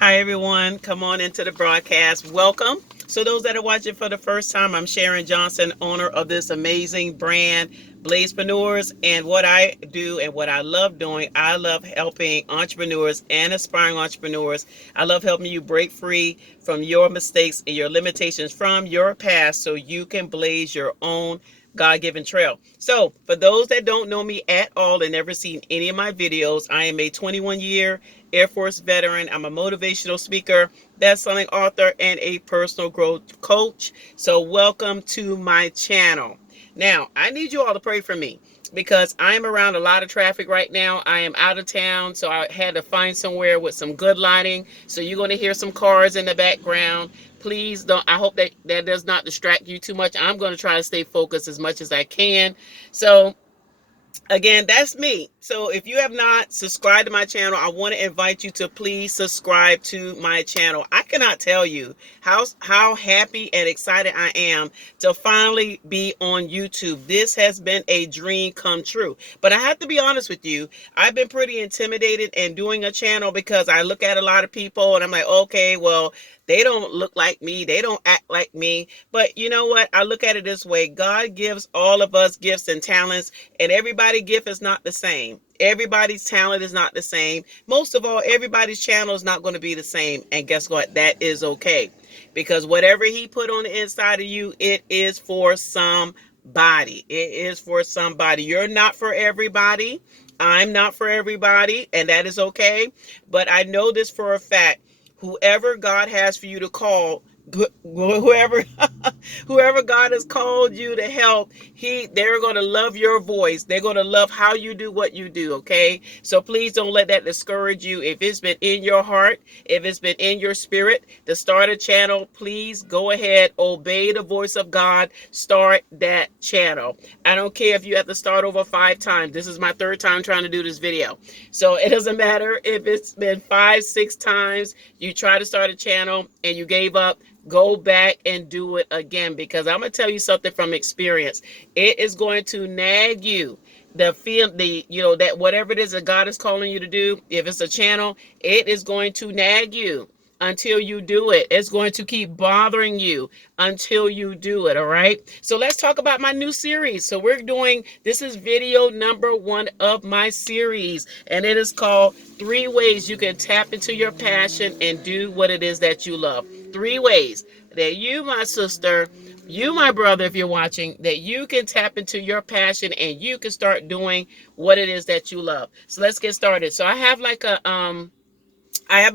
Hi, everyone. Come on into the broadcast. Welcome. So, those that are watching for the first time, I'm Sharon Johnson, owner of this amazing brand, Blazepreneurs. And what I do and what I love doing, I love helping entrepreneurs and aspiring entrepreneurs. I love helping you break free from your mistakes and your limitations from your past so you can blaze your own God-given trail. So, for those that don't know me at all and never seen any of my videos, I am a 21-year Air Force veteran. I'm a motivational speaker, best-selling author, and a personal growth coach. So, welcome to my channel. Now, I need you all to pray for me because I'm around a lot of traffic right now. I am out of town, so I had to find somewhere with some good lighting. So you're going to hear some cars in the background. Please don't, I hope that does not distract you too much. I'm going to try to stay focused as much as I can. So again, that's me. So if you have not subscribed to my channel, I want to invite you to please subscribe to my channel. I cannot tell you how happy and excited I am to finally be on YouTube. This has been a dream come true. But I have to be honest with you, I've been pretty intimidated in doing a channel because I look at a lot of people and I'm like, okay, well, they don't look like me. They don't act like me. But you know what? I look at it this way. God gives all of us gifts and talents, and everybody's gift is not the same. Everybody's talent is not the same. Most of all, everybody's channel is not going to be the same. And guess what? That is okay. Because whatever he put on the inside of you, it is for somebody. It is for somebody. You're not for everybody. I'm not for everybody, and that is okay. But I know this for a fact. Whoever God has for you to call, whoever whoever God has called you to help, they're going to love your voice. They're going to love how you do what you do. Okay, so please don't let that discourage you. If it's been in your heart, if it's been in your spirit to start a channel, please go ahead, obey the voice of God, start that channel. I don't care if you have to start over 5 times. This is my 3rd time trying to do this video, so it doesn't matter if it's been 5, 6 times you try to start a channel and you gave up. Go back and do it again, because I'm gonna tell you something from experience. It is going to nag you. That whatever it is that God is calling you to do, if it's a channel, it is going to nag you until you do it. It's going to keep bothering you until you do it. All right. So let's talk about my new series. So this is video number 1 of my series, and it is called 3 Ways You Can Tap Into Your Passion and Do What It Is That You Love. 3 ways that you, my sister, you, my brother, if you're watching, that you can tap into your passion and you can start doing what it is that you love. So let's get started. So I have my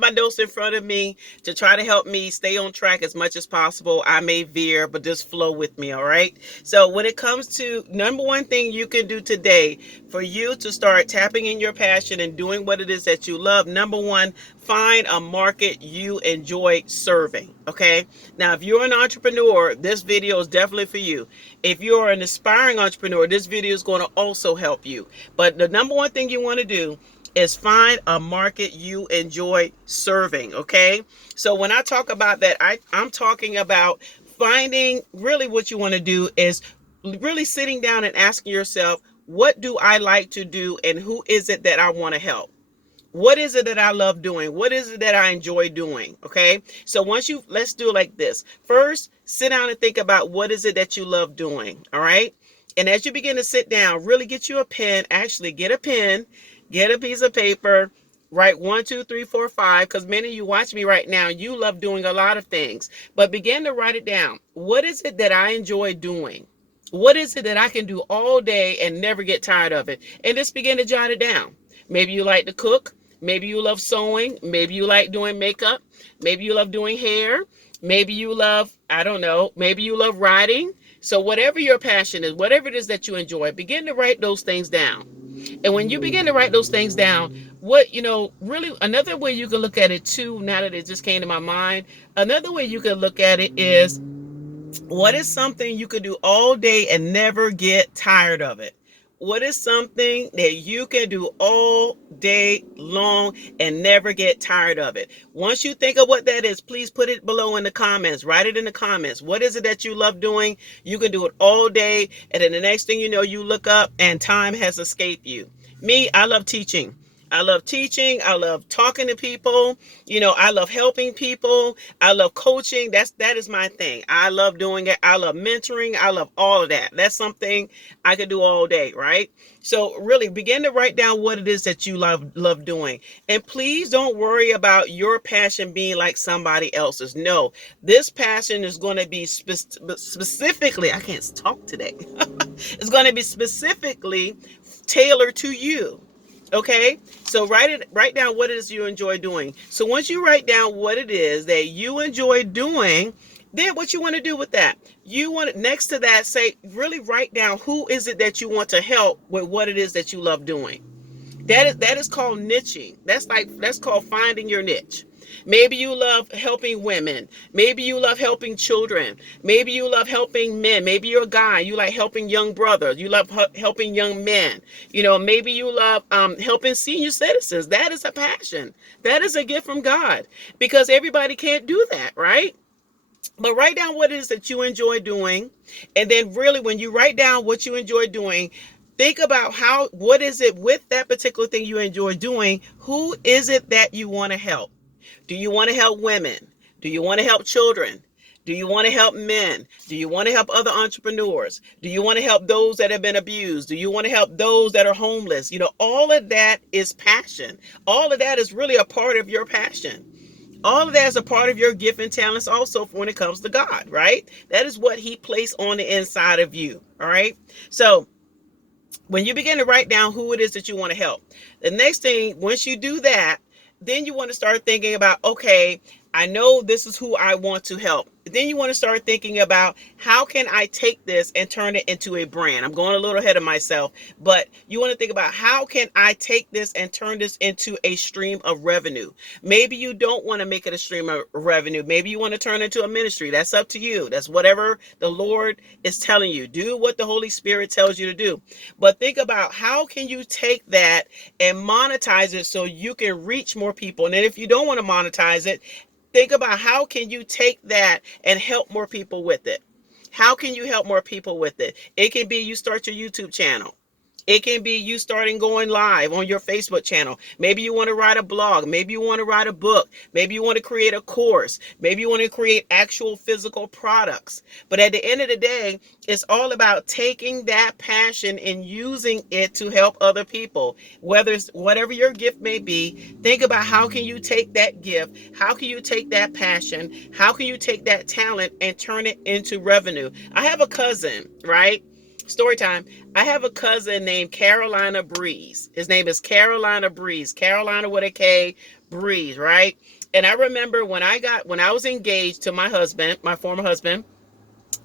notes in front of me to try to help me stay on track as much as possible. I may veer, but just flow with me, all right? So when it comes to number 1 thing you can do today for you to start tapping in your passion and doing what it is that you love, number 1, find a market you enjoy serving, okay? Now, if you're an entrepreneur, this video is definitely for you. If you're an aspiring entrepreneur, this video is going to also help you. But the number 1 thing you want to do is find a market you enjoy serving. Okay, so when I talk about that, I'm talking about finding, really what you want to do is really sitting down and asking yourself, what do I like to do and who is it that I want to help? What is it that I love doing? What is it that I enjoy doing? Okay, so let's do it like this. First, sit down and think about what is it that you love doing. All right, and as you begin to sit down, really get you a pen. Actually, get a pen, get a piece of paper, write 1, 2, 3, 4, 5, because many of you watch me right now, you love doing a lot of things, but begin to write it down. What is it that I enjoy doing? What is it that I can do all day and never get tired of it? And just begin to jot it down. Maybe you like to cook. Maybe you love sewing. Maybe you like doing makeup. Maybe you love doing hair. Maybe you love, I don't know, maybe you love writing. So whatever your passion is, whatever it is that you enjoy, begin to write those things down. And when you begin to write those things down, really another way you can look at it too, now that it just came to my mind, another way you can look at it is, what is something you could do all day and never get tired of it? What is something that you can do all day long and never get tired of it? Once you think of what that is, please put it below in the comments. Write it in the comments. What is it that you love doing? You can do it all day, and then the next thing you know, you look up and time has escaped you. Me, I love teaching. I love teaching. I love talking to people. I love helping people. I love coaching. That is my thing. I love doing it. I love mentoring. I love all of that. That's something I could do all day, right? So really begin to write down what it is that you love doing. And please don't worry about your passion being like somebody else's. No, this passion is going to be specifically, I can't talk today. It's going to be specifically tailored to you. Okay, so write down what it is you enjoy doing. So once you write down what it is that you enjoy doing, then what you want to do with that, you want next to that, say, really write down who is it that you want to help with what it is that you love doing. That is called niching. That's called finding your niche. Maybe you love helping women. Maybe you love helping children. Maybe you love helping men. Maybe you're a guy. You like helping young brothers. You love helping young men. Maybe you love helping senior citizens. That is a passion. That is a gift from God, because everybody can't do that, right? But write down what it is that you enjoy doing. And then really, when you write down what you enjoy doing, think about what is it with that particular thing you enjoy doing? Who is it that you want to help? Do you want to help women? Do you want to help children? Do you want to help men? Do you want to help other entrepreneurs? Do you want to help those that have been abused? Do you want to help those that are homeless? All of that is passion. All of that is really a part of your passion. All of that is a part of your gift and talents also when it comes to God, right? That is what he placed on the inside of you, all right? So when you begin to write down who it is that you want to help, the next thing, once you do that, then you want to start thinking about, okay, I know this is who I want to help. Then you want to start thinking about, how can I take this and turn it into a brand? I'm going a little ahead of myself, but you want to think about, how can I take this and turn this into a stream of revenue? Maybe you don't want to make it a stream of revenue. Maybe you want to turn it into a ministry. That's up to you. That's whatever the Lord is telling you. Do what the Holy Spirit tells you to do. But think about, how can you take that and monetize it so you can reach more people? And then if you don't want to monetize it, think about, how can you take that and help more people with it? How can you help more people with it? It can be you start your YouTube channel. It can be you starting going live on your Facebook channel. Maybe you want to write a blog. Maybe you want to write a book. Maybe you want to create a course. Maybe you want to create actual physical products. But at the end of the day, it's all about taking that passion and using it to help other people. Whether it's whatever your gift may be, think about, how can you take that gift? How can you take that passion? How can you take that talent and turn it into revenue? I have a cousin, right? Story time. I have a cousin named Carolina Breeze. His name is Carolina Breeze. Carolina with a K, Breeze, right? And I remember when I was engaged to my husband, my former husband.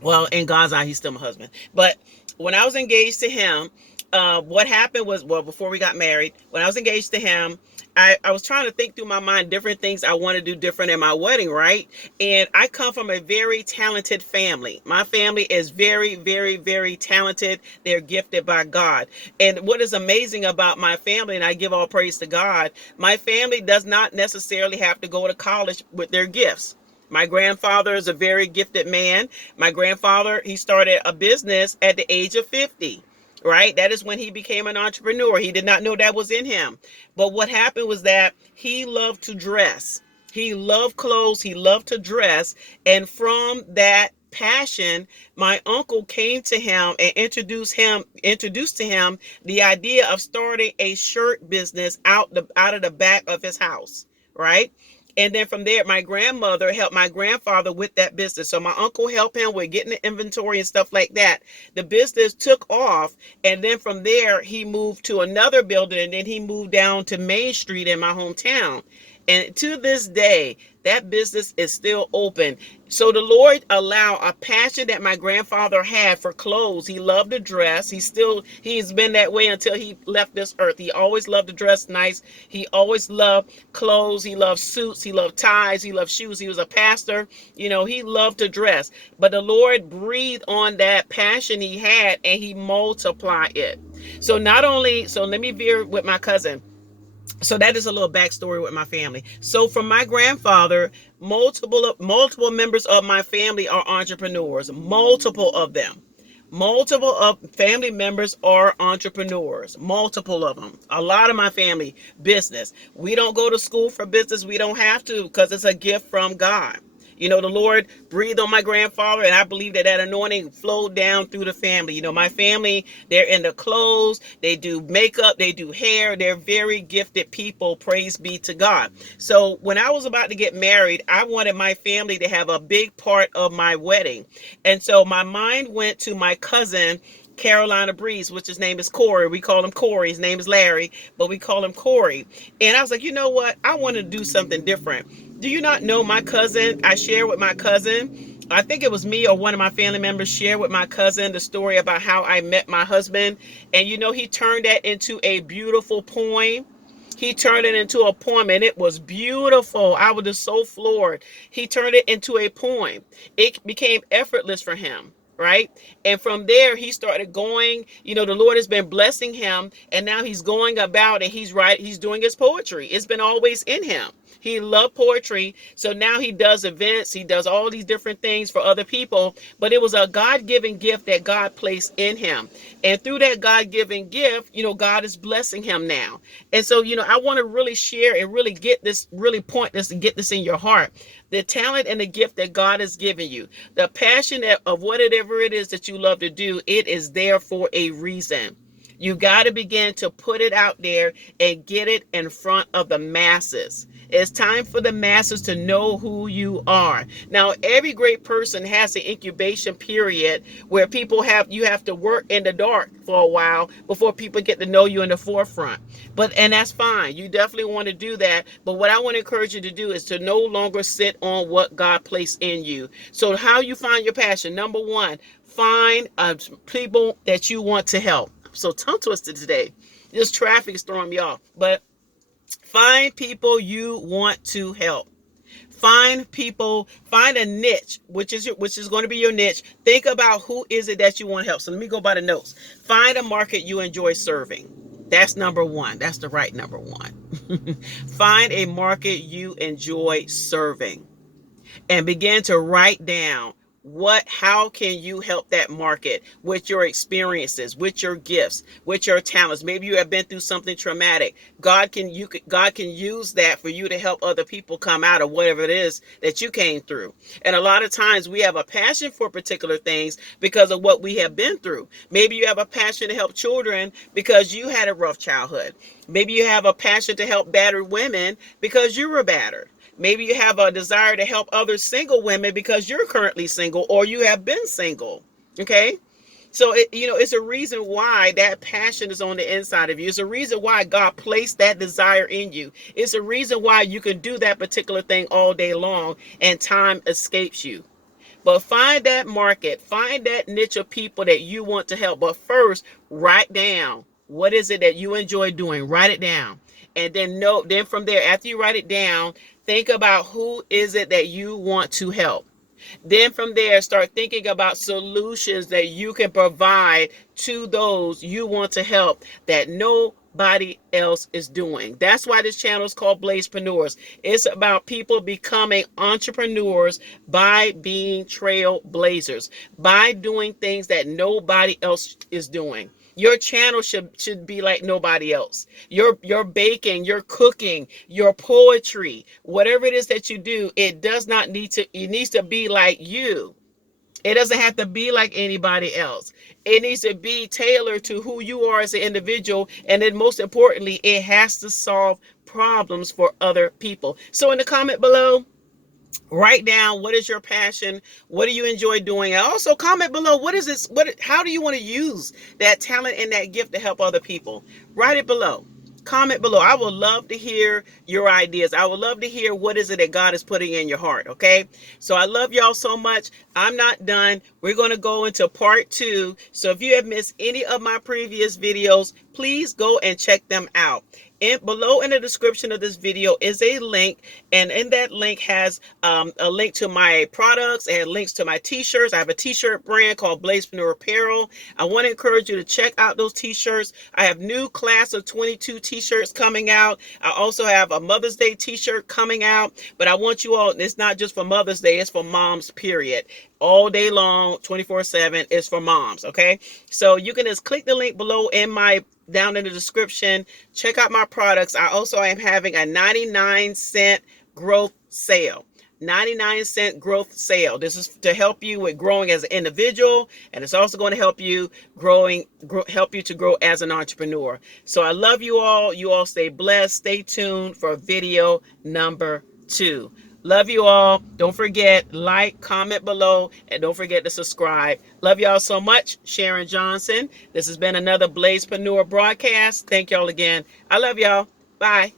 Well, in God's eye, he's still my husband. But when I was engaged to him, what happened was, well, before we got married, when I was engaged to him, I was trying to think through my mind different things I want to do different in my wedding, right? And I come from a very talented family. My family is very, very, very talented. They're gifted by God. And what is amazing about my family, and I give all praise to God, my family does not necessarily have to go to college with their gifts. My grandfather is a very gifted man. My grandfather, he started a business at the age of 50. Right? That is when he became an entrepreneur. He did not know that was in him. But what happened was that he loved to dress. He loved clothes. He loved to dress. And from that passion, my uncle came to him and introduced to him the idea of starting a shirt business out of the back of his house. Right? And then from there, my grandmother helped my grandfather with that business. So my uncle helped him with getting the inventory and stuff like that. The business took off. And then from there, he moved to another building. And then he moved down to Main Street in my hometown. And to this day, that business is still open. So the Lord allowed a passion that my grandfather had for clothes. He loved to dress. He's been that way until he left this earth. He always loved to dress nice. He always loved clothes. He loved suits. He loved ties. He loved shoes. He was a pastor. He loved to dress. But the Lord breathed on that passion he had, and he multiplied it. So let me veer with my cousin. So that is a little backstory with my family. So from my grandfather, multiple members of my family are entrepreneurs, multiple of them. Multiple of family members are entrepreneurs, multiple of them. A lot of my family business. We don't go to school for business. We don't have to, because it's a gift from God. You know, the Lord breathed on my grandfather, and I believe that that anointing flowed down through the family. You know, my family, they're in the clothes, they do makeup, they do hair. They're very gifted people. Praise be to God. So when I was about to get married, I wanted my family to have a big part of my wedding. And so my mind went to my cousin, Carolina Breeze, which his name is Corey. We call him Corey. His name is Larry, but we call him Corey. And I was like, you know what? I want to do something different. Do you not know my cousin? I share with my cousin. I think it was me or one of my family members shared with my cousin the story about how I met my husband. And you know, he turned that into a beautiful poem. He turned it into a poem, and it was beautiful. I was just so floored. He turned it into a poem. It became effortless for him, right? And from there, he started going. You know, the Lord has been blessing him, and now he's going about and he's doing his poetry. It's been always in him. He loved poetry. So now he does events. He does all these different things for other people. But it was a God-given gift that God placed in him. And through that God-given gift, you know, God is blessing him now. And so, you know, I want to really share and really get this, really point this and get this in your heart. The talent and the gift that God has given you, the passion of whatever it is that you love to do, it is there for a reason. You got to begin to put it out there and get it in front of the masses. It's time for the masses to know who you are. Now, every great person has an incubation period where you have to work in the dark for a while before people get to know you in the forefront. And that's fine. You definitely want to do that. But what I want to encourage you to do is to no longer sit on what God placed in you. So how you find your passion? Number one, find people that you want to help. So tongue twisted today. This traffic is throwing me off. But find people you want to help. Find a niche, which is going to be your niche. Think about who is it that you want to help. So let me go by the notes. Find a market you enjoy serving. That's number one. That's the right number one. Find a market you enjoy serving and begin to write down how can you help that market with your experiences, with your gifts, with your talents. Maybe you have been through something traumatic. God can use that for you to help other people come out of whatever it is that you came through. And a lot of times we have a passion for particular things because of what we have been through. Maybe you have a passion to help children because you had a rough childhood. Maybe you have a passion to help battered women because you were battered. Maybe you have a desire to help other single women because you're currently single or you have been single. Okay. So, it's a reason why that passion is on the inside of you. It's a reason why God placed that desire in you. It's a reason why you can do that particular thing all day long and time escapes you. But find that market, find that niche of people that you want to help. But first, write down what is it that you enjoy doing. Write it down. And then from there, after you write it down, think about who is it that you want to help. Then from there, start thinking about solutions that you can provide to those you want to help that nobody else is doing. That's why this channel is called Blazepreneurs. It's about people becoming entrepreneurs by being trailblazers, by doing things that nobody else is doing. Your channel should be like nobody else. Your baking, your cooking, your poetry, whatever it is that you do, it needs to be like you. It doesn't have to be like anybody else. It needs to be tailored to who you are as an individual. And then most importantly, it has to solve problems for other people. So in the comment below, write down what is your passion, what do you enjoy doing, and also comment below how do you want to use that talent and that gift to help other people. Write it below. Comment below. I would love to hear your ideas. I would love to hear what is it that God is putting in your heart. Okay, so I love y'all so much. I'm not done. We're going to go into part 2. So if you have missed any of my previous videos, please go and check them out. And below in the description of this video is a link, and in that link has a link to my products and links to my t-shirts. I have a t-shirt brand called Blazepreneur Apparel. I want to encourage you to check out those t-shirts. I have new class of 22 t-shirts coming out. I also have a Mother's Day t-shirt coming out, but I want you all, it's not just for Mother's Day, it's for moms, period. all day long, 24/7. It's for moms, okay? So you can just click the link below down in the description. Check out my products. I am having a 99-cent growth sale. 99-cent growth sale. This is to help you with growing as an individual, and it's also going to help you help you to grow as an entrepreneur. So I love you all. You all stay blessed. Stay tuned for video number 2. Love you all. Don't forget, like, comment below, and don't forget to subscribe. Love y'all so much. Sharon Johnson. This has been another Blazepreneur broadcast. Thank y'all again. I love y'all. Bye.